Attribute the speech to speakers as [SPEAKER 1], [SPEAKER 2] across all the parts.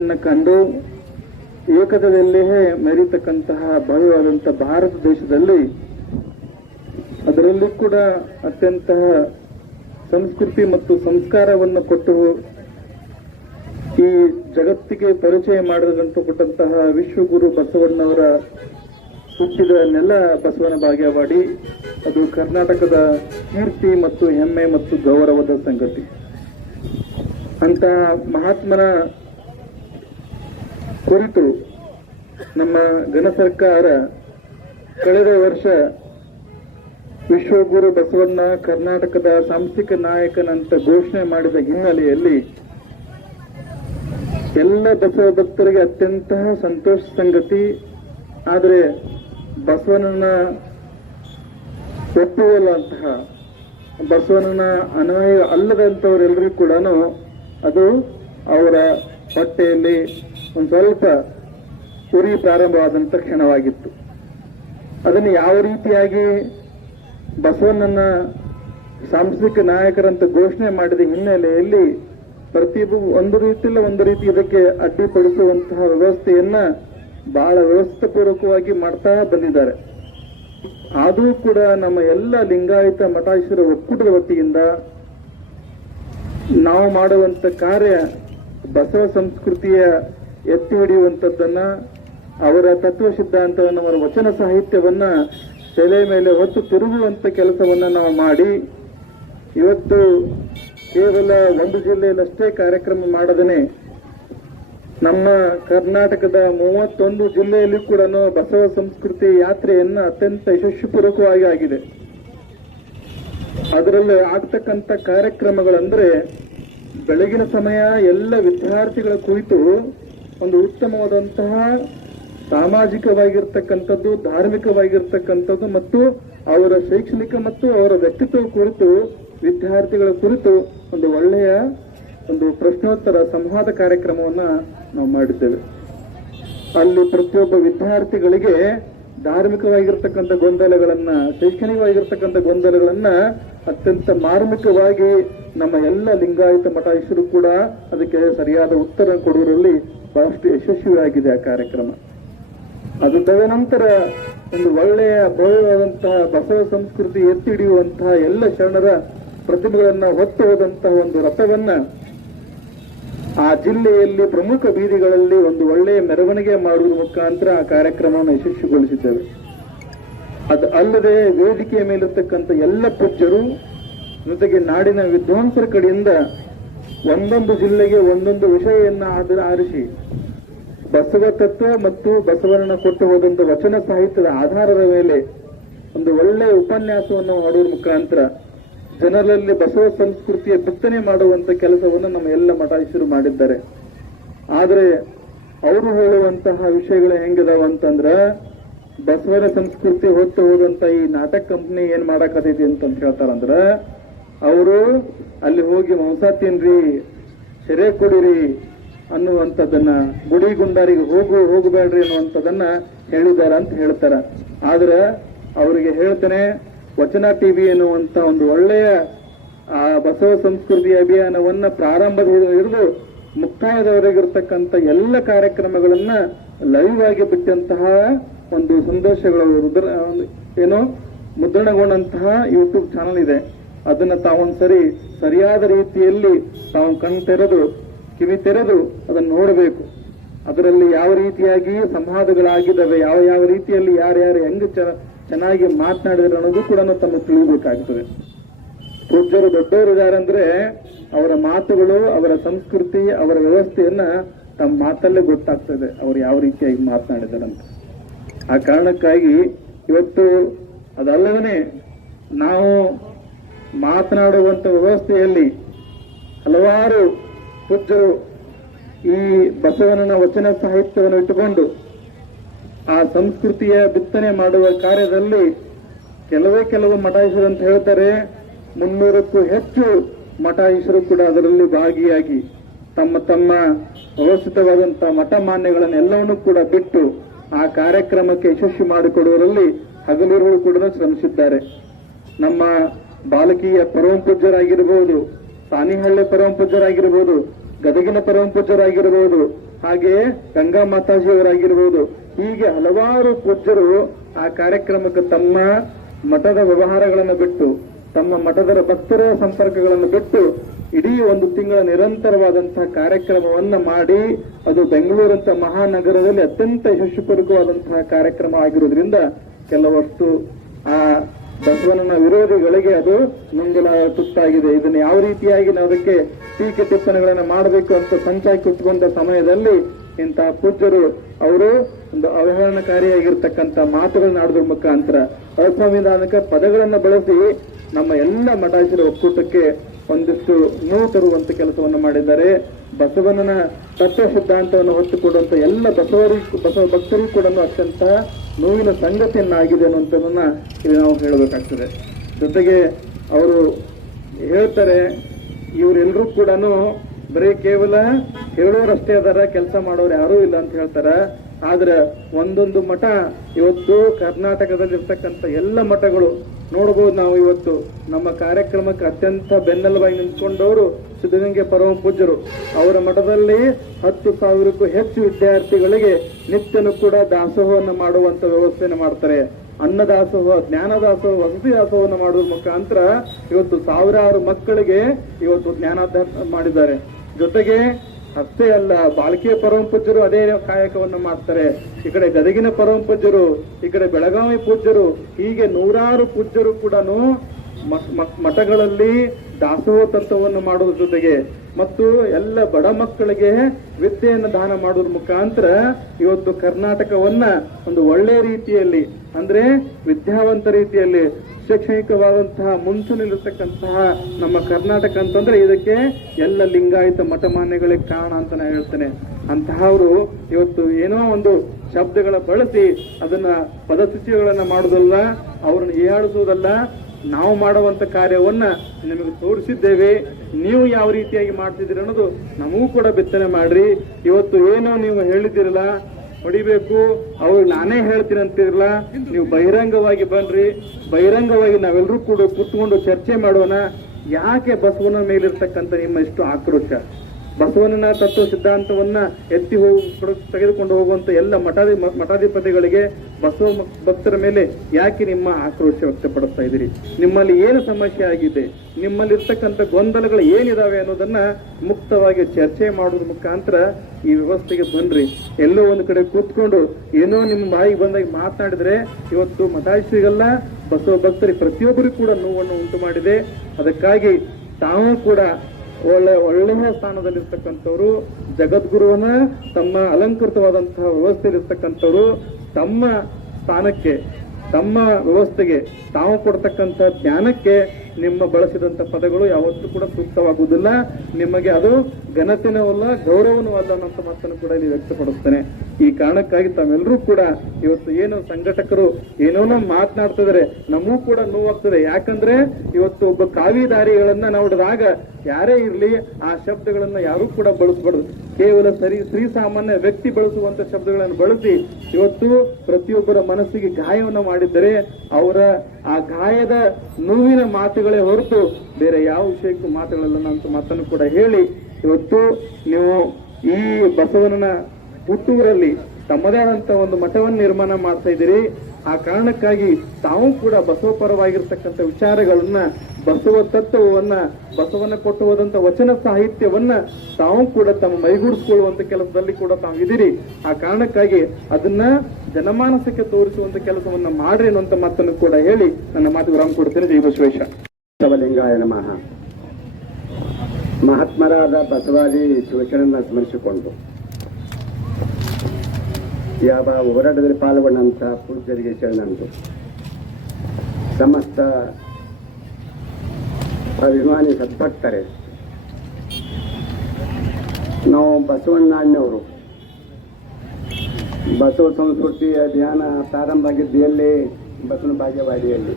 [SPEAKER 1] ಕಂಡು ಏಕದಲ್ಲಿಯೇ ಮೆರೀತಕ್ಕಂತಹ ಭವ್ಯವಾದಂತಹ ಭಾರತ ದೇಶದಲ್ಲಿ ಅದರಲ್ಲಿ ಕೂಡ ಅತ್ಯಂತ ಸಂಸ್ಕೃತಿ ಮತ್ತು ಸಂಸ್ಕಾರವನ್ನು ಕೊಟ್ಟು ಈ ಜಗತ್ತಿಗೆ ಪರಿಚಯ ಮಾಡಿದಂತ ಕೊಟ್ಟಂತಹ ವಿಶ್ವಗುರು ಬಸವಣ್ಣವರ ಹುಟ್ಟಿದ ನೆಲ ಬಸವನ ಭಾಗ್ಯವಾಡಿ ಅದು ಕರ್ನಾಟಕದ ಕೀರ್ತಿ ಮತ್ತು ಹೆಮ್ಮೆ ಮತ್ತು ಗೌರವದ ಸಂಗತಿ. ಅಂತ ಮಹಾತ್ಮನ ಕುರಿತು ನಮ್ಮ ಘನ ಸರ್ಕಾರ ಕಳೆದ ವರ್ಷ ವಿಶ್ವಗುರು ಬಸವಣ್ಣ ಕರ್ನಾಟಕದ ಸಾಂಸ್ಥಿಕ ನಾಯಕನಂತ ಘೋಷಣೆ ಮಾಡಿದ ಹಿನ್ನೆಲೆಯಲ್ಲಿ ಎಲ್ಲ ಬಸವ ಭಕ್ತರಿಗೆ ಅತ್ಯಂತ ಸಂತೋಷ ಸಂಗತಿ. ಆದರೆ ಬಸವಣ್ಣನ ಒಪ್ಪುವಲ್ಲಂತಹ ಬಸವಣ್ಣನ ಅನ್ವಯ ಅಲ್ಲದಂತವರೆಲ್ಲರಿಗೂ ಕೂಡ ಅದು ಅವರ ಹೊಟ್ಟೆಯಲ್ಲಿ ಒಂದು ಸ್ವಲ್ಪ ಉರಿ ಪ್ರಾರಂಭವಾದಂತ ಕ್ಷಣವಾಗಿತ್ತು ಅದನ್ನು ಯಾವ ರೀತಿಯಾಗಿ ಬಸವಣ್ಣನ ಸಾಂಸ್ಕೃತಿಕ ನಾಯಕರಂತ ಘೋಷಣೆ ಮಾಡಿದ ಹಿನ್ನೆಲೆಯಲ್ಲಿ ಪ್ರತಿಯೊಬ್ಬ ಒಂದು ರೀತಿಯಲ್ಲ ಒಂದು ರೀತಿ ಇದಕ್ಕೆ ಅಡ್ಡಿಪಡಿಸುವಂತಹ ವ್ಯವಸ್ಥೆಯನ್ನ ಬಹಳ ವ್ಯವಸ್ಥಾಪೂರ್ವಕವಾಗಿ ಮಾಡ್ತಾ ಬಂದಿದ್ದಾರೆ. ಆದರೂ ಕೂಡ ನಮ್ಮ ಎಲ್ಲ ಲಿಂಗಾಯತ ಮಠಾಧೀಶರ ಒಕ್ಕೂಟದ ವತಿಯಿಂದ ನಾವು ಮಾಡುವಂತ ಕಾರ್ಯ ಬಸವ ಸಂಸ್ಕೃತಿಯ ಎತ್ತಿ ಹಿಡಿಯುವಂಥದ್ದನ್ನ ಅವರ ತತ್ವ ಸಿದ್ಧಾಂತವನ್ನು, ಅವರ ವಚನ ಸಾಹಿತ್ಯವನ್ನ ತಲೆ ಮೇಲೆ ಹೊತ್ತು ತಿರುಗುವಂತ ಕೆಲಸವನ್ನ ನಾವು ಮಾಡಿ, ಇವತ್ತು ಕೇವಲ ಒಂದು ಜಿಲ್ಲೆಯಲ್ಲಷ್ಟೇ ಕಾರ್ಯಕ್ರಮ ಮಾಡದನೆ, ನಮ್ಮ ಕರ್ನಾಟಕದ ಮೂವತ್ತೊಂದು ಜಿಲ್ಲೆಯಲ್ಲಿ ಕೂಡ ಬಸವ ಸಂಸ್ಕೃತಿ ಯಾತ್ರೆಯನ್ನ ಅತ್ಯಂತ ಯಶಸ್ವಿಪೂರ್ವಕವಾಗಿ ಆಗಿದೆ. ಅದರಲ್ಲಿ ಆಗ್ತಕ್ಕಂಥ ಕಾರ್ಯಕ್ರಮಗಳಂದ್ರೆ, ಬೆಳಗಿನ ಸಮಯ ಎಲ್ಲ ವಿದ್ಯಾರ್ಥಿಗಳ ಕುರಿತು ಒಂದು ಉತ್ತಮವಾದಂತಹ ಸಾಮಾಜಿಕವಾಗಿರ್ತಕ್ಕಂಥದ್ದು, ಧಾರ್ಮಿಕವಾಗಿರ್ತಕ್ಕಂಥದ್ದು ಮತ್ತು ಅವರ ಶೈಕ್ಷಣಿಕ ಮತ್ತು ಅವರ ವ್ಯಕ್ತಿತ್ವ ಕುರಿತು, ವಿದ್ಯಾರ್ಥಿಗಳ ಕುರಿತು ಒಂದು ಒಳ್ಳೆಯ ಒಂದು ಪ್ರಶ್ನೋತ್ತರ ಸಂವಾದ ಕಾರ್ಯಕ್ರಮವನ್ನ ನಾವು ಮಾಡಿದ್ದೇವೆ. ಅಲ್ಲಿ ಪ್ರತಿಯೊಬ್ಬ ವಿದ್ಯಾರ್ಥಿಗಳಿಗೆ ಧಾರ್ಮಿಕವಾಗಿರ್ತಕ್ಕಂಥ ಗೊಂದಲಗಳನ್ನ, ಶೈಕ್ಷಣಿಕವಾಗಿರ್ತಕ್ಕಂಥ ಗೊಂದಲಗಳನ್ನ ಅತ್ಯಂತ ಮಾರ್ಮಿಕವಾಗಿ ನಮ್ಮ ಎಲ್ಲ ಲಿಂಗಾಯತ ಮಠಾಧೀಶರು ಕೂಡ ಅದಕ್ಕೆ ಸರಿಯಾದ ಉತ್ತರ ಕೊಡುವುದರಲ್ಲಿ ಬಹಳಷ್ಟು ಯಶಸ್ವಿಯಾಗಿದೆ ಆ ಕಾರ್ಯಕ್ರಮ. ಅದು ತದನಂತರ ಒಂದು ಒಳ್ಳೆಯ ಭವ್ಯವಾದಂತಹ ಬಸವ ಸಂಸ್ಕೃತಿ ಎತ್ತಿ ಹಿಡಿಯುವಂತಹ ಎಲ್ಲ ಶರಣರ ಪ್ರತಿಮೆಗಳನ್ನ ಹೊತ್ತು ಹೋದಂತಹ ಒಂದು ರಥವನ್ನ ಆ ಜಿಲ್ಲೆಯಲ್ಲಿ ಪ್ರಮುಖ ಬೀದಿಗಳಲ್ಲಿ ಒಂದು ಒಳ್ಳೆಯ ಮೆರವಣಿಗೆ ಮಾಡುವ ಮುಖಾಂತರ ಆ ಕಾರ್ಯಕ್ರಮವನ್ನು ಯಶಸ್ವಿಗೊಳಿಸಿದ್ದೇವೆ. ಅದು ಅಲ್ಲದೆ ವೇದಿಕೆಯ ಮೇಲಿರ್ತಕ್ಕಂಥ ಎಲ್ಲ ಪೂಜ್ಯರು ಜೊತೆಗೆ ನಾಡಿನ ವಿದ್ವಾಂಸರ ಕಡೆಯಿಂದ ಒಂದೊಂದು ಜಿಲ್ಲೆಗೆ ಒಂದೊಂದು ವಿಷಯವನ್ನ ಆದರೆ ಆರಿಸಿ. ಬಸವ ತತ್ವ ಮತ್ತು ಬಸವಣ್ಣ ಕೊಟ್ಟು ಹೋದಂತ ವಚನ ಸಾಹಿತ್ಯದ ಆಧಾರದ ಮೇಲೆ ಒಂದು ಒಳ್ಳೆಯ ಉಪನ್ಯಾಸವನ್ನು ಮಾಡುವ ಮುಖಾಂತರ ಜನರಲ್ಲಿ ಬಸವ ಸಂಸ್ಕೃತಿಯ ಬಿತ್ತನೆ ಮಾಡುವಂತ ಕೆಲಸವನ್ನು ನಮ್ಮ ಎಲ್ಲ ಮಠಾಧೀಶರು ಮಾಡಿದ್ದಾರೆ. ಆದರೆ ಅವರು ಹೇಳುವಂತಹ ವಿಷಯಗಳು ಹೆಂಗಿದಾವ ಅಂತಂದ್ರ ಬಸವನ ಸಂಸ್ಕೃತಿ ಹೊತ್ತು ಹೋದಂತ ಈ ನಾಟಕ ಕಂಪ್ನಿ ಏನ್ ಮಾಡಕತೈತಿ ಅಂತ ಹೇಳ್ತಾರಂದ್ರ ಅವರು ಅಲ್ಲಿ ಹೋಗಿ ಮಾಂಸ ತಿನ್ರಿ ಸೆರೆ ಕೊಡಿರಿ ಅನ್ನುವಂಥದ್ದನ್ನ, ಗುಡಿ ಗುಂಡಾರಿಗೆ ಹೋಗು, ಹೋಗಬೇಡ್ರಿ ಅನ್ನುವಂಥದ್ದನ್ನ ಹೇಳಿದಾರ ಅಂತ ಹೇಳ್ತಾರ. ಆದ್ರೆ ಅವರಿಗೆ ಹೇಳ್ತೇನೆ, ವಚನ ಟಿವಿ ಎನ್ನುವಂತ ಒಂದು ಒಳ್ಳೆಯ, ಆ ಬಸವ ಸಂಸ್ಕೃತಿ ಅಭಿಯಾನವನ್ನ ಪ್ರಾರಂಭದ ಹಿಡಿದು ಮುಕ್ತಾಯದವರೆಗಿರ್ತಕ್ಕಂಥ ಎಲ್ಲ ಕಾರ್ಯಕ್ರಮಗಳನ್ನ ಲೈವ್ ಆಗಿ ಬಿಟ್ಟಂತಹ ಒಂದು ಸಂದೇಶಗಳು ಏನು ಮುದ್ರಣಗೊಂಡಂತಹ ಯೂಟ್ಯೂಬ್ ಚಾನಲ್ ಇದೆ. ಅದನ್ನ ತಾವೊಂದ್ಸರಿ ಸರಿಯಾದ ರೀತಿಯಲ್ಲಿ ತಾವು ಕಣ್ ತೆರೆದು ಕಿವಿ ತೆರೆದು ಅದನ್ನು ನೋಡಬೇಕು. ಅದರಲ್ಲಿ ಯಾವ ರೀತಿಯಾಗಿ ಸಂವಾದಗಳಾಗಿದ್ದಾವೆ, ಯಾವ ಯಾವ ರೀತಿಯಲ್ಲಿ ಯಾರ್ಯಾರು ಹೆಂಗೆ ಚೆನ್ನಾಗಿ ಮಾತನಾಡಿದ್ರು ಅನ್ನೋದು ಕೂಡ ತಮಗೆ ತಿಳಿಯಬೇಕಾಗ್ತದೆ ಪೂಜ್ಯರು ದೊಡ್ಡವರು ಯಾರಂದ್ರೆ ಅವರ ಮಾತುಗಳು, ಅವರ ಸಂಸ್ಕೃತಿ, ಅವರ ವ್ಯವಸ್ಥೆಯನ್ನ ತಮ್ಮ ಮಾತಲ್ಲೇ ಗೊತ್ತಾಗ್ತದೆ ಅವ್ರು ಯಾವ ರೀತಿಯಾಗಿ ಮಾತನಾಡಿದಾರಂತ ಆ ಕಾರಣಕ್ಕಾಗಿ ಇವತ್ತು ಅದಲ್ಲದೇ ನಾವು ಮಾತನಾಡುವಂತ ವ್ಯವಸ್ಥೆಯಲ್ಲಿ ಹಲವಾರು ಪೂಜ್ಯರು ಈ ಬಸವಣ್ಣನ ವಚನ ಸಾಹಿತ್ಯವನ್ನು ಇಟ್ಟುಕೊಂಡು ಆ ಸಂಸ್ಕೃತಿಯ ಬಿತ್ತನೆ ಮಾಡುವ ಕಾರ್ಯದಲ್ಲಿ ಕೆಲವೇ ಕೆಲವು ಮಠಾಧೀಶರು ಅಂತ ಹೇಳ್ತಾರೆ, ಮುನ್ನೂರಕ್ಕೂ ಹೆಚ್ಚು ಮಠಾಧೀಶರು ಕೂಡ ಅದರಲ್ಲಿ ಭಾಗಿಯಾಗಿ ತಮ್ಮ ತಮ್ಮ ವ್ಯವಸ್ಥಿತವಾದಂತಹ ಮಠ ಮಾನ್ಯಗಳನ್ನೆಲ್ಲವನ್ನೂ ಕೂಡ ಬಿಟ್ಟು ಆ ಕಾರ್ಯಕ್ರಮಕ್ಕೆ ಯಶಸ್ವಿ ಮಾಡಿಕೊಡುವರಲ್ಲಿ ಹಗಲಿರುಗಳು ಕೂಡ ಶ್ರಮಿಸಿದ್ದಾರೆ. ನಮ್ಮ ಬಾಲಕಿಯ ಪರಮ ಪೂಜ್ಯರಾಗಿರಬಹುದು ಸಾನಿಹಳ್ಳಿ ಪರಮ ಪೂಜ್ಯರಾಗಿರಬಹುದು ಗದಗಿನ ಪರಮ ಪೂಜ್ಯರಾಗಿರಬಹುದು ಹಾಗೆಯೇ ಗಂಗಾ ಮಾತಾಜಿಯವರಾಗಿರ್ಬೋದು, ಹೀಗೆ ಹಲವಾರು ಪೂಜ್ಯರು ಆ ಕಾರ್ಯಕ್ರಮಕ್ಕೆ ತಮ್ಮ ಮಠದ ವ್ಯವಹಾರಗಳನ್ನು ಬಿಟ್ಟು, ತಮ್ಮ ಮಠದ ಭಕ್ತರ ಸಂಪರ್ಕಗಳನ್ನು ಬಿಟ್ಟು, ಇಡೀ ಒಂದು ತಿಂಗಳ ನಿರಂತರವಾದಂತಹ ಕಾರ್ಯಕ್ರಮವನ್ನ ಮಾಡಿ, ಅದು ಬೆಂಗಳೂರಂತ ಮಹಾನಗರದಲ್ಲಿ ಅತ್ಯಂತ ಯಶಸ್ವಿಪೂರ್ವಕವಾದಂತಹ ಕಾರ್ಯಕ್ರಮ ಆಗಿರೋದ್ರಿಂದ ಕೆಲವಷ್ಟು ಆ ಬಸವಣ್ಣನ ವಿರೋಧಿಗಳಿಗೆ ಅದು ನುಂಗಲ ತುತ್ತಾಗಿದೆ. ಇದನ್ನು ಯಾವ ರೀತಿಯಾಗಿ ನಾವು ಅದಕ್ಕೆ ಟೀಕೆ ಟಿಪ್ಪಣಿಗಳನ್ನು ಮಾಡಬೇಕು ಅಂತ ಸಂಚಾಯ ಕುತ್ಕೊಂಡ ಸಮಯದಲ್ಲಿ ಇಂತಹ ಪೂಜ್ಯರು ಅವರು ಒಂದು ಅವಹೇಳನಕಾರಿಯಾಗಿರ್ತಕ್ಕಂಥ ಮಾತುಗಳನ್ನ ಆಡೋದ್ರ ಮುಖಾಂತರ ಅಸಂವಿಧಾನಿಕ ಪದಗಳನ್ನು ಬಳಸಿ ನಮ್ಮ ಎಲ್ಲ ಮಠಾಧೀಶರ ಒಕ್ಕೂಟಕ್ಕೆ ಒಂದಿಷ್ಟು ನೋವು ತರುವಂತ ಕೆಲಸವನ್ನು ಮಾಡಿದ್ದಾರೆ. ಬಸವಣ್ಣನ ತತ್ವ ಸಿದ್ಧಾಂತವನ್ನು ಹೊತ್ತುಕೊಡುವಂತ ಎಲ್ಲ ಬಸವರಿಗೂ ಬಸವ ಭಕ್ತರಿಗೂ ಕೂಡ ಅತ್ಯಂತ ನೋವಿನ ಸಂಗತಿಯನ್ನಾಗಿದೆ ಅನ್ನುವಂಥದ್ದನ್ನ ಇಲ್ಲಿ ನಾವು ಹೇಳಬೇಕಾಗ್ತದೆ. ಜೊತೆಗೆ ಅವರು ಹೇಳ್ತಾರೆ ಇವರೆಲ್ಲರೂ ಕೂಡ ಬರೀ ಕೇವಲ ಹೇಳೋರಷ್ಟೇ ಅದಾರ, ಕೆಲಸ ಮಾಡೋರು ಯಾರೂ ಇಲ್ಲ ಅಂತ ಹೇಳ್ತಾರ. ಆದ್ರೆ ಒಂದೊಂದು ಮಠ, ಇವತ್ತು ಕರ್ನಾಟಕದಲ್ಲಿರ್ತಕ್ಕಂಥ ಎಲ್ಲ ಮಠಗಳು ನೋಡಬಹುದು ನಾವು ಇವತ್ತು. ನಮ್ಮ ಕಾರ್ಯಕ್ರಮಕ್ಕೆ ಅತ್ಯಂತ ಬೆನ್ನೆಲುಬಾಗಿ ನಿಂತ್ಕೊಂಡವರು ಸಿದ್ಧಗಂಗೆ ಪರಮ ಪೂಜ್ಯರು ಅವರ ಮಠದಲ್ಲಿ ಹತ್ತು ಸಾವಿರಕ್ಕೂ ಹೆಚ್ಚು ವಿದ್ಯಾರ್ಥಿಗಳಿಗೆ ನಿತ್ಯನೂ ಕೂಡ ದಾಸೋಹವನ್ನು ಮಾಡುವಂತ ವ್ಯವಸ್ಥೆಯನ್ನು ಮಾಡ್ತಾರೆ. ಅನ್ನದಾಸೋಹ, ಜ್ಞಾನದಾಸೋಹ ವಸತಿ ದಾಸೋಹವನ್ನು ಮಾಡುವ ಮುಖಾಂತರ ಇವತ್ತು ಸಾವಿರಾರು ಮಕ್ಕಳಿಗೆ ಇವತ್ತು ಜ್ಞಾನ ಮಾಡಿದ್ದಾರೆ. ಜೊತೆಗೆ ಅಷ್ಟೇ ಅಲ್ಲ, ಬಾಲ್ಕಿಯ ಪರಮಪೂಜ್ಯರು ಅದೇ ಕಾಯಕವನ್ನು ಮಾಡ್ತಾರೆ. ಈ ಕಡೆ ಗದಗಿನ ಪರಮಪೂಜ್ಯರು, ಈ ಕಡೆ ಬೆಳಗಾವಿ ಪೂಜ್ಯರು, ಹೀಗೆ ನೂರಾರು ಪೂಜ್ಯರು ಕೂಡ ಮಠಗಳಲ್ಲಿ ದಾಸೋಹ ತತ್ವವನ್ನು ಮಾಡೋದ್ರ ಜೊತೆಗೆ ಮತ್ತು ಎಲ್ಲ ಬಡ ಮಕ್ಕಳಿಗೆ ವಿದ್ಯೆಯನ್ನು ದಾನ ಮಾಡೋದ್ರ ಮುಖಾಂತರ ಇವತ್ತು ಕರ್ನಾಟಕವನ್ನ ಒಂದು ಒಳ್ಳೆ ರೀತಿಯಲ್ಲಿ, ಅಂದ್ರೆ ವಿದ್ಯಾವಂತ ರೀತಿಯಲ್ಲಿ ಶೈಕ್ಷಣಿಕವಾದಂತಹ ಮುಂಚೂಣಿಲಿರ್ತಕ್ಕಂತಹ ನಮ್ಮ ಕರ್ನಾಟಕ ಅಂತಂದ್ರೆ ಇದಕ್ಕೆ ಎಲ್ಲ ಲಿಂಗಾಯತ ಮಠಮಾನ್ಯಗಳಿಗೆ ಕಾರಣ ಅಂತ ನಾನು ಹೇಳ್ತೇನೆ. ಅಂತಹವರು ಇವತ್ತು ಏನೋ ಒಂದು ಶಬ್ದಗಳ ಬಳಸಿ ಅದನ್ನ ಪದಸೂಚಿಗಳನ್ನ ಮಾಡುವುದಲ್ಲ ಅವ್ರನ್ನ ಹೀಯಾಡಿಸುವುದಲ್ಲ ನಾವು ಮಾಡುವಂತ ಕಾರ್ಯವನ್ನ ನಿಮಗೆ ತೋರಿಸಿದ್ದೇವೆ. ನೀವು ಯಾವ ರೀತಿಯಾಗಿ ಮಾಡ್ತಿದ್ದೀರಿ ಅನ್ನೋದು ನಮಗೂ ಕೂಡ ಬಿತ್ತನೆ ಮಾಡ್ರಿ. ಇವತ್ತು ಏನೋ ನೀವು ಹೇಳಿದ್ದೀರಲ್ಲ, ಹೊಡಿಬೇಕು. ಅವ್ರು ನಾನೇ ಹೇಳ್ತೀನಿ ಅಂತಿರಲ್ಲ ನೀವು ಬಹಿರಂಗವಾಗಿ ಬನ್ರಿ. ಬಹಿರಂಗವಾಗಿ ನಾವೆಲ್ಲರೂ ಕೂಡ ಕೂತ್ಕೊಂಡು ಚರ್ಚೆ ಮಾಡೋಣ. ಯಾಕೆ ಬಸವನ ಮೇಲಿರ್ತಕ್ಕಂಥ ನಿಮ್ಮ ಇಷ್ಟು ಆಕ್ರೋಶ? ಬಸವಣ್ಣನ ತತ್ವ ಸಿದ್ಧಾಂತವನ್ನ ಎತ್ತಿ ಹೋಗಿ ತೆಗೆದುಕೊಂಡು ಹೋಗುವಂತ ಎಲ್ಲ ಮಠಾಧಿ ಮಠಾಧಿಪತಿಗಳಿಗೆ ಬಸವ ಭಕ್ತರ ಮೇಲೆ ಯಾಕೆ ನಿಮ್ಮ ಆಕ್ರೋಶ ವ್ಯಕ್ತಪಡಿಸ್ತಾ ಇದ್ದೀರಿ? ನಿಮ್ಮಲ್ಲಿ ಏನು ಸಮಸ್ಯೆ ಆಗಿದೆ? ನಿಮ್ಮಲ್ಲಿ ಇರ್ತಕ್ಕಂಥ ಗೊಂದಲಗಳು ಏನಿದಾವೆ ಅನ್ನೋದನ್ನ ಮುಕ್ತವಾಗಿ ಚರ್ಚೆ ಮಾಡೋದ್ರ ಮುಖಾಂತರ ಈ ವ್ಯವಸ್ಥೆಗೆ ಬನ್ರಿ. ಎಲ್ಲೋ ಒಂದು ಕಡೆ ಕೂತ್ಕೊಂಡು ಏನೋ ನಿಮ್ಮ ಬಾಯಿಗೆ ಬಂದಾಗ ಮಾತನಾಡಿದ್ರೆ ಇವತ್ತು ಮಠಾಧೀಶರಿಗೆಲ್ಲ ಬಸವ ಭಕ್ತರಿಗೆ ಪ್ರತಿಯೊಬ್ಬರಿಗೂ ಕೂಡ ನೋವನ್ನು ಉಂಟು ಮಾಡಿದೆ ಅದಕ್ಕಾಗಿ ತಾವು ಕೂಡ ಒಳ್ಳೆ ಒಳ್ಳೆಯ ಸ್ಥಾನದಲ್ಲಿರ್ತಕ್ಕಂಥವ್ರು ಜಗದ್ಗುರುವನ ತಮ್ಮ ಅಲಂಕೃತವಾದಂತಹ ವ್ಯವಸ್ಥೆಯಲ್ಲಿರ್ತಕ್ಕಂಥವ್ರು ತಮ್ಮ ಸ್ಥಾನಕ್ಕೆ, ತಮ್ಮ ವ್ಯವಸ್ಥೆಗೆ, ತಾವು ಕೊಡ್ತಕ್ಕಂಥ ಜ್ಞಾನಕ್ಕೆ ನಿಮ್ಮ ಬಳಸಿದಂತ ಪದಗಳು ಯಾವತ್ತೂ ಕೂಡ ಸೂಕ್ತವಾಗುವುದಿಲ್ಲ. ನಿಮಗೆ ಅದು ಘನತೆನೂ ಅಲ್ಲ ಗೌರವನೂ ಅಲ್ಲ ಅನ್ನೋ ಮಾತನ್ನು ಕೂಡ ಇಲ್ಲಿ ವ್ಯಕ್ತಪಡಿಸ್ತೇನೆ. ಈ ಕಾರಣಕ್ಕಾಗಿ ತಾವೆಲ್ಲರೂ ಕೂಡ ಇವತ್ತು ಏನು ಸಂಘಟಕರು ಏನೋನೋ ಮಾತನಾಡ್ತಿದ್ದಾರೆ. ನಮಗೂ ಕೂಡ ನೋವಾಗ್ತದೆ. ಯಾಕಂದ್ರೆ ಇವತ್ತು ಒಬ್ಬ ಕಾವಿದಾರಿಗಳನ್ನ ನೋಡಿದಾಗ ಯಾರೇ ಇರ್ಲಿ, ಆ ಶಬ್ದಗಳನ್ನ ಯಾರೂ ಕೂಡ ಬಳಸ್ಬಾರ್ದು. ಕೇವಲ ಸರಿ ಶ್ರೀ ಸಾಮಾನ್ಯ ವ್ಯಕ್ತಿ ಬಳಸುವಂತ ಶಬ್ದಗಳನ್ನು ಬಳಸಿ ಇವತ್ತು ಪ್ರತಿಯೊಬ್ಬರ ಮನಸ್ಸಿಗೆ ಗಾಯವನ್ನು ಮಾಡಿದ್ದರೆ ಅವರ ಆ ಗಾಯದ ನೋವಿನ ಮಾತುಗಳೇ ಹೊರತು ಬೇರೆ ಯಾವ ವಿಷಯಕ್ಕೂ ಮಾತುಗಳಲ್ಲ ಅಂತ ಮಾತನ್ನು ಕೂಡ ಹೇಳಿ ಇವತ್ತು ನೀವು ಈ ಬಸವನ ಹುಟ್ಟೂರಲ್ಲಿ ತಮ್ಮದೇ ಆದಂತ ಒಂದು ಮಠವನ್ನು ನಿರ್ಮಾಣ ಮಾಡ್ತಾ ಇದ್ದೀರಿ. ಆ ಕಾರಣಕ್ಕಾಗಿ ತಾವು ಕೂಡ ಬಸವ ಪರವಾಗಿರ್ತಕ್ಕಂಥ ವಿಚಾರಗಳನ್ನ, ಬಸವ ತತ್ವವನ್ನ, ಬಸವನ ಕೊಟ್ಟು ವಚನ ಸಾಹಿತ್ಯವನ್ನ ತಾವು ಕೂಡ ತಮ್ಮ ಮೈಗೂಡಿಸ್ಕೊಳ್ಳುವಂತ ಕೆಲಸದಲ್ಲಿ ಕೂಡ ತಾವು ಇದ್ದೀರಿ ಆ ಕಾರಣಕ್ಕಾಗಿ ಅದನ್ನ ಜನಮಾನಸಕ್ಕೆ ತೋರಿಸುವಂತ ಕೆಲಸವನ್ನ ಮಾಡ್ರಿ ಅನ್ನುವಂತ ಮಾತನ್ನು ಕೂಡ ಹೇಳಿ ನನ್ನ ಮಾತು ವಿರಾಮ ಕೊಡ್ತೇನೆ. ಜೈ ಬಸವೇಶ
[SPEAKER 2] ನಮಃ. ಮಹಾತ್ಮರಾದ ಬಸವಾದಿ ಶಿವಶರಣ ಸ್ಮರಿಸಿಕೊಂಡು ಯಾವ ಹೋರಾಟದಲ್ಲಿ ಪಾಲ್ಗೊಂಡಂತ ಪೂಜ್ಯರಿಗೆ ಶರಣಂದು. ಸಮಸ್ತ ಅಭಿಮಾನಿ ಸದ್ಭಕ್ತರೆ, ನಾವು ಬಸವಣ್ಣನವರು ಬಸವ ಸಂಸ್ಕೃತಿ ಅಭಿಯಾನ ಪ್ರಾರಂಭ ಆಗಿದ್ದು ಎಲ್ಲಿ ಬಸವನ ಭಾಗ್ಯವಾಡಿಯಲ್ಲಿ.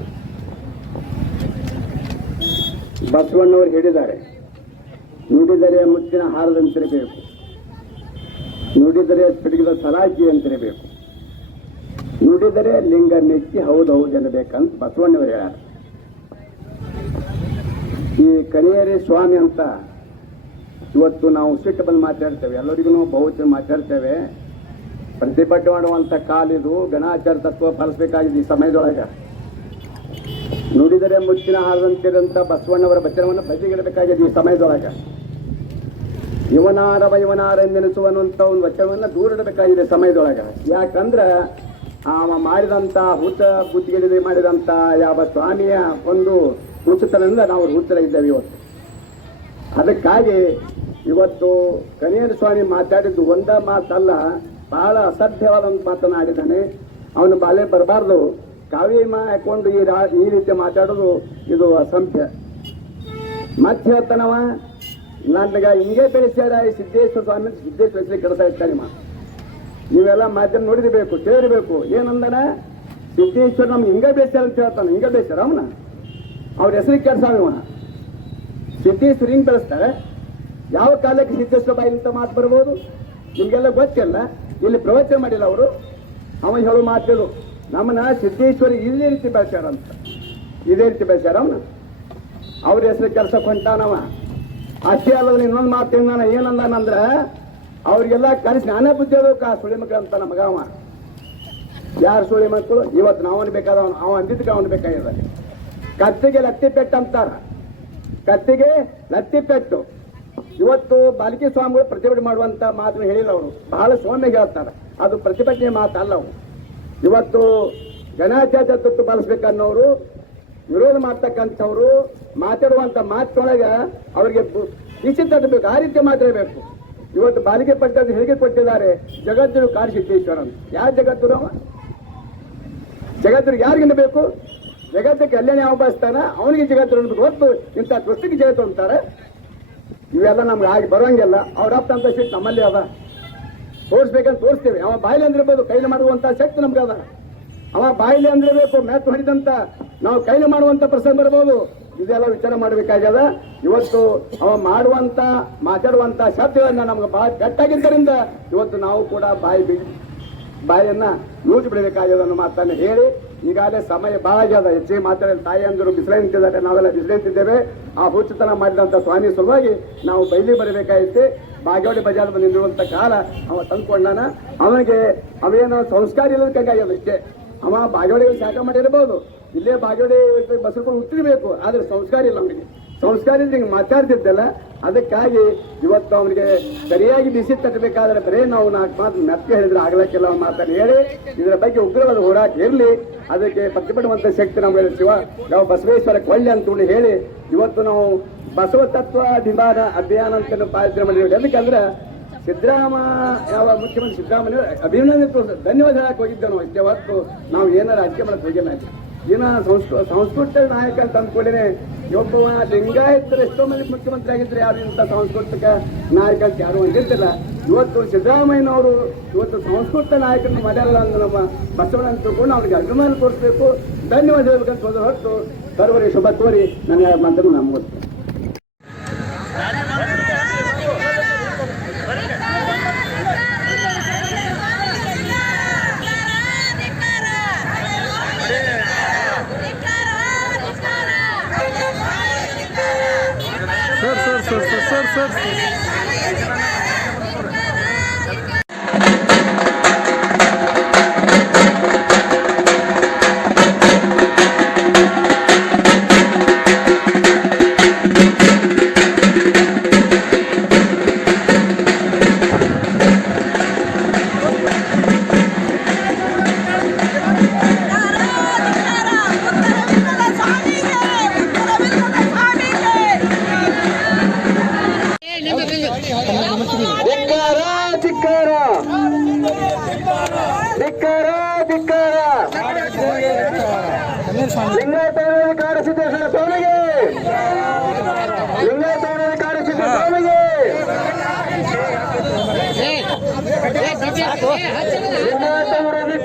[SPEAKER 2] ಬಸವಣ್ಣವರು ಹೇಳಿದ್ದಾರೆ ನುಡಿದರೆ ಮುತ್ತಿನ ಹಾರದಂತಿರಬೇಕು. ನುಡಿದರೆ ಪಿಡಿಗಿದ ಸಲಾಕಿ ಅಂತಿರಬೇಕು. ನುಡಿದರೆ ಲಿಂಗ ಮೆಚ್ಚಿ ಹೌದು ಹೌದು ಎನ್ನಬೇಕಂತ ಬಸವಣ್ಣವರು ಹೇಳ್ಯಾರ. ಈ ಕಣಿಯರಿ ಸ್ವಾಮಿ ಅಂತ ಇವತ್ತು ನಾವು ಸಿಟ್ಟಬಲ್ ಮಾತಾಡ್ತೇವೆ. ಎಲ್ಲರಿಗೂ ಬಹುತೇಕ ಮಾತಾಡ್ತೇವೆ. ಪ್ರತಿಭಟನೆ ಮಾಡುವಂತ ಕಾಲಿದು ಗಣಾಚಾರ ತತ್ವ ಪಾಲಿಸಬೇಕಾಗಿದೆ ಈ ಸಮಯದೊಳಗೆ. ನುಡಿದರೆ ಮುಚ್ಚಿನ ಹಾರದಂತಿರಂತ ಬಸವಣ್ಣವರ ವಚನವನ್ನು ಬದಿಗಿಡಬೇಕಾಗಿದೆ ಈ ಸಮಯದೊಳಗೆ. ಇವನಾರವ ಇವನಾರ ನೆನೆಸುವನ್ನುವಂತ ಒಂದು ವಚನವನ್ನ ದೂರ ಇಡಬೇಕಾಗಿದೆ ಸಮಯದೊಳಗೆ. ಯಾಕಂದ್ರ ಅವ ಮಾಡಿದಂತ ಹುಚ್ಚ ಬುದ್ಧಿಗೆ ಮಾಡಿದಂತ ಯಾವ ಸ್ವಾಮಿಯ ಒಂದು ಹುಚ್ಚತನದಿಂದ ನಾವು ಹುಚ್ಚರಾಗಿದ್ದೇವೆ ಇವತ್ತು. ಅದಕ್ಕಾಗಿ ಇವತ್ತು ಕನಿಯನ ಸ್ವಾಮಿ ಮಾತಾಡಿದ್ದು ಒಂದ ಮಾತಲ್ಲ, ಬಹಳ ಅಸಾಧ್ಯವಾದ ಒಂದು ಮಾತನಾಡಿದ್ದಾನೆ ಅವನು ಬಾಲೆ ಬರಬಾರ್ದು. ಮಾ ಹಾಕೊಂಡು ಈ ಈ ರೀತಿ ಮಾತಾಡೋದು ಇದು ಅಸಂಖ್ಯ. ಮತ್ತೆ ಹೇಳ್ತಾನವ ನನಗ ಹಿಂಗೆ ಬೆಳೆಸ್ಯಾರ ಈ ಸಿದ್ದೇಶ್ವರ ಸ್ವಾಮಿ, ಸಿದ್ದೇಶ್ವರ ಹೆಸರಿಗೆ ಕೆಲಸ ಇರ್ತಾನೆ ಮಾ ನೀವೆಲ್ಲ ಮಾಧ್ಯಮ ನೋಡಿರ್ಬೇಕು ಸೇರಿಬೇಕು ಏನಂದನ? ಸಿದ್ದೇಶ್ವರ ನಮ್ಗೆ ಹಿಂಗೆ ಬೇಸ್ಯಾರ ಅಂತ ಹೇಳ್ತಾನೆ, ಹಿಂಗೆ ಬೇಸ್ಯಾರ ಅವನ? ಅವ್ರ ಹೆಸರಿಗೆ ಕೆಲಸ ಅವನ ಸಿದ್ದೇಶ್ವರ ಹಿಂಗೆ ಬೆಳೆಸ್ತಾರೆ, ಯಾವ ಕಾಲಕ್ಕೆ ಸಿದ್ದೇಶ್ವರ ಬಾಯಿ ಅಂತ ಮಾತು ಬರ್ಬೋದು? ನಿಮಗೆಲ್ಲ ಗೊತ್ತಿಲ್ಲ, ಇಲ್ಲಿ ಪ್ರವಚನ ಮಾಡಿಲ್ಲ ಅವರು. ಅವ ಹೇಳೋ ಮಾತೇಳು ನಮ್ಮನ್ನ ಸಿದ್ದೇಶ್ವರಿ ಇದೇ ರೀತಿ ಬೆಳೆಸ್ಯಾರ ಅಂತ. ಇದೇ ರೀತಿ ಬೆಳೆಸ್ಯಾರ ಅವನ. ಅವ್ರ ಹೆಸರು ಕೆಲಸ ಕೊಂಟಾನವ ಅಷ್ಟೇ ಅಲ್ಲದ ಇನ್ನೊಂದು ಮಾತು ನಾನು ಏನಂದಾನಂದ್ರ ಅವ್ರಿಗೆಲ್ಲ ಕಲಿಸಿ ನಾನೇ ಬುದ್ಧಿ ಹೇಳೋಕ ಸುಳಿ ಮಕ್ಕಳು ಅಂತ ನಮಗ ಮಗ ಅವ. ಯಾರು ಸುಳಿ ಮಕ್ಕಳು ಇವತ್ತು ನಾವನ್ ಬೇಕಾದ ಅವ ಅಂದಿದ್ದಕ್ಕೆ ಅವನು ಬೇಕಾಗಿದೆ. ಕತ್ತಿಗೆ ಲತ್ತಿ ಪೆಟ್ಟು ಅಂತಾರ. ಕತ್ತಿಗೆ ಲತ್ತಿ ಪೆಟ್ಟು. ಇವತ್ತು ಬಾಲಕಿ ಸ್ವಾಮಿಗಳು ಪ್ರತಿಭಟನೆ ಮಾಡುವಂತ ಮಾತನ್ನು ಹೇಳಿಲ್ಲ ಅವರು. ಬಹಳ ಸೌಮ್ಯ ಹೇಳ್ತಾರೆ. ಅದು ಪ್ರತಿಭಟನೆ ಮಾತಲ್ಲ ಅವರು. ಇವತ್ತು ಗಣಾಚಾರ್ಯ ತುತ್ತು ಪಾಲಿಸ್ಬೇಕನ್ನೋರು ವಿರೋಧ ಮಾಡ್ತಕ್ಕಂಥವ್ರು ಮಾತಾಡುವಂತ ಮಾತೊಳಗ ಅವರಿಗೆ ಬು- ಬೇಕು, ಆ ರೀತಿ ಮಾತಾಡಬೇಕು ಇವತ್ತು ಬಾಲಿಕೆ ಪಟ್ಟದ್ದು ಹೇಗೆ ಕೊಟ್ಟಿದ್ದಾರೆ ಜಗತ್ತಿನ ಕಾಡಿಸಿದ್ದೇಶ್ವರ ಅಂತ ಯಾರು ಜಗತ್ತು ಅವ? ಜಗತ್ತಿಗೆ ಯಾರಿಗೆ ಬೇಕು? ಜಗತ್ತಿಗೆ ಕಲ್ಯಾಣ ಯಾವ ಬಯಸ್ತಾನ ಅವನಿಗೆ ಜಗತ್ತು ಗೊತ್ತು ಹೊತ್ತು ಇಂಥ ದೃಷ್ಟಿಗೆ ಜಗತ್ತು ಅಂತಾರೆ. ಇವೆಲ್ಲ ನಮ್ಗೆ ಆಗಿ ಬರೋಂಗಿಲ್ಲ. ಅವ್ರ ಅಪ್ಪ ಅಂತ ಶಕ್ತಿ ನಮ್ಮಲ್ಲಿ ಅದ. ತೋರಿಸ್ಬೇಕಂತ ತೋರಿಸ್ತೇವೆ. ಅವ ಬಾಯಿಲೆ ಅಂದಿರ್ಬೋದು, ಕೈಲಿ ಮಾಡುವಂತ ಶಕ್ತಿ ನಮ್ಗೆ ಅದ. ಅವ ಬಾಯಿಲೆ ಅಂದಿರಬೇಕು ಮ್ಯಾಚ್ ಹೊಡಿದಂತ ನಾವು ಕೈಲಿ ಮಾಡುವಂತ ಪ್ರಸಂಗ ಬರ್ಬೋದು. ಇದೆಲ್ಲ ವಿಚಾರ ಮಾಡಬೇಕಾಗ್ಯದ. ಇವತ್ತು ಅವ ಮಾಡುವಂತ, ಮಾತಾಡುವಂತ ಶಬ್ದಗಳನ್ನ ನಮ್ಗೆ ಬಹಳ ಗಟ್ಟಾಗಿದ್ದರಿಂದ ಇವತ್ತು ನಾವು ಕೂಡ ಬಾಯಿ ಬಿ ಬಾಯನ್ನ ಯೂಸ್ ಬಿಡಬೇಕಾಗ್ಯದ ಅನ್ನೋ ಮಾತನ್ನ ಹೇಳಿ, ಈಗಾಗಲೇ ಸಮಯ ಬಹಳ ಆಗ್ಯದ. ಹೆಚ್ಚಿಗೆ ಮಾತಾಡಲು ತಾಯಿ ಅಂದರು ಬಿಸಿಲೇ ನಿಂತಿದ್ದಾರೆ, ನಾವೆಲ್ಲ ಬಿಸಿಲೇ ಆ ಹುಚ್ಚುತನ ಮಾಡಿದಂತ ಸ್ವಾಮಿ ಸಲುವಾಗಿ ನಾವು ಬೈಲಿ ಬರಬೇಕಾಯಿತು. ಬಾಗೇವಾಡಿ ಬಜಾರ್ ನಿಂತಿರುವಂತ ಕಾಲ ಅವ ತಂದ್ಕೊಂಡಾನ. ಅವನಿಗೆ ಅವೇನೋ ಸಂಸ್ಕಾರ ಇಲ್ಲದ ಕಂಗಾಗ್ಯದ ಅಷ್ಟೇ. ಅವ ಬಾಗೇವಾಡಿಗೆ ಶಾಖ ಮಾಡಿರ್ಬೋದು. ಇಲ್ಲೇ ಬಾಗೇವಾಡಿ ಬಸ್ಕೊಂಡು ಹುಟ್ಟಿರ್ಬೇಕು, ಆದ್ರೆ ಸಂಸ್ಕಾರ ಇಲ್ಲ ಅವನಿಗೆ. ಸಂಸ್ಕಾರ ಇದ್ರೆ ಮಾತಾಡ್ತಿದ್ದಲ್ಲ, ಅದಕ್ಕಾಗಿ ಇವತ್ತು ಅವನಿಗೆ ಸರಿಯಾಗಿ ಬಿಸಿ ತಟ್ಟಬೇಕಾದ್ರೆ ಬರೇ ನಾವು ನಾಲ್ಕು ಮಾತು ಮೆತ್ತೆ ಹೇಳಿದ್ರೆ ಅವ್ನು ಮಾತನ್ನು ಹೇಳಿ. ಇದರ ಬಗ್ಗೆ ಉಗ್ರವಾದ ಹೋರಾಟ ಇರಲಿ. ಅದಕ್ಕೆ ಪ್ರತಿಭಟನೆವಂತ ಶಕ್ತಿ ನಮಗೆ ಶಿವ. ನಾವು ಬಸವೇಶ್ವರಕ್ಕೆ ಒಳ್ಳೆ ಅಂತ ಹೇಳಿ, ಇವತ್ತು ನಾವು ಬಸವ ತತ್ವ ಅಭಿಮಾನ ಅಭಿಯಾನ ಅಂತ ಪಾಲಿಸಿದ್ರೆ ಮಾಡಿ ಯಾಕಂದ್ರೆ ಸಿದ್ದರಾಮ, ಯಾವ ಮುಖ್ಯಮಂತ್ರಿ ಸಿದ್ದರಾಮಯ್ಯ, ಅಭಿನಂದನೆ ಧನ್ಯವಾದ ಹೋಗಿದ್ದೆ ನಾವು ಇಷ್ಟೇ ಹೊತ್ತು ನಾವು ಏನಾರ ರಾಜಕೀಯ ಮಾಡಕ್ ಹೋಗಿಲ್ಲ. ಇನ್ನ ಸಂಸ್ಕೃ ಸಂಸ್ಕೃತ ನಾಯಕ ಅಂತ ಅಂದ್ಕೊಂಡೇನೆ ಒಬ್ಬ ಲಿಂಗಾಯತರು ಎಷ್ಟೋ ಮಂದಿ ಮುಖ್ಯಮಂತ್ರಿ ಆಗಿದ್ರೆ ಯಾರು ಇಂಥ ಸಾಂಸ್ಕೃತಿಕ ನಾಯಕ ಅಂತ ಯಾರು ಹೊಂದಿರ್ತಿಲ್ಲ ಇವತ್ತು ಸಿದ್ದರಾಮಯ್ಯನವರು ಇವತ್ತು ಸಂಸ್ಕೃತ ನಾಯಕನ ಮನೆಯಲ್ಲ ಅಂತ ನಮ್ಮ ಬಸವಣ್ಣ ಅಂತ ತಿಳ್ಕೊಂಡು ಅವ್ರಿಗೆ ಅಭಿಮಾನ ತೋರಿಸ್ಬೇಕು. ಧನ್ಯವಾದ ಹೇಳ್ಬೇಕಂತ ಹೊರತು ಸರ್ವರಿ ಶುಭ ತೋರಿ ನನ್ನ ಮಾತನ್ನು ನಮ್ಗೆ. ಧಿಕ್ಕಾರ ಧಿಕ್ಕಾರ. ಧಿಕ್ಕಾರ ಧಿಕ್ಕಾರ. ಲಿಂಗಾಯತವರಲ್ಲಿ ಕಾಡಿಸಿದ್ದೇಶ್ವರ ಸ್ವಾಮಿಗೆ ಲಿಂಗಾಯತವರಲ್ಲಿ ಸ್ವಾಮಿಗೆ ಲಿಂಗಾಯತವರಲ್ಲಿ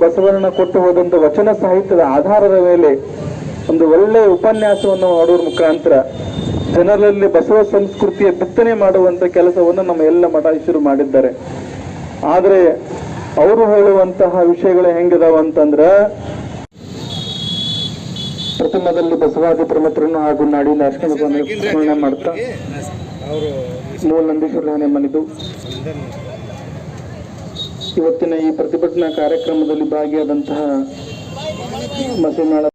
[SPEAKER 1] ಬಸವಣ್ಣ ಕೊಟ್ಟು ಹೋದಂತ ವಚನ ಸಾಹಿತ್ಯದ ಆಧಾರದ ಮೇಲೆ ಒಂದು ಒಳ್ಳೆಯ ಉಪನ್ಯಾಸವನ್ನು ಮಾಡುವ ಮುಖಾಂತರ ಜನರಲ್ಲಿ ಬಸವ ಸಂಸ್ಕೃತಿಯ ಬಿತ್ತನೆ ಮಾಡುವಂತ ಕೆಲಸವನ್ನು ನಮ್ಮ ಎಲ್ಲ ಮಠಾಧೀಶರು ಮಾಡಿದ್ದಾರೆ. ಆದರೆ ಅವರು ಹೇಳುವಂತಹ ವಿಷಯಗಳು ಹೆಂಗಿದಾವ ಅಂತಂದ್ರ ಪ್ರಥಮದಲ್ಲಿ ಬಸವಾದಿ ಪ್ರಮತ್ರನ್ನು ಹಾಗೂ ನಾಡಿ ಸ್ಮರಣೆ ಮಾಡ್ತಾ ಮೂಲ ನಂದೀಶ್ವರ ಮನೆದು ಇವತ್ತಿನ ಈ ಪ್ರತಿಭಟನಾ ಕಾರ್ಯಕ್ರಮದಲ್ಲಿ ಭಾಗಿಯಾದಂತಹ ಮಸಿಮಾಳ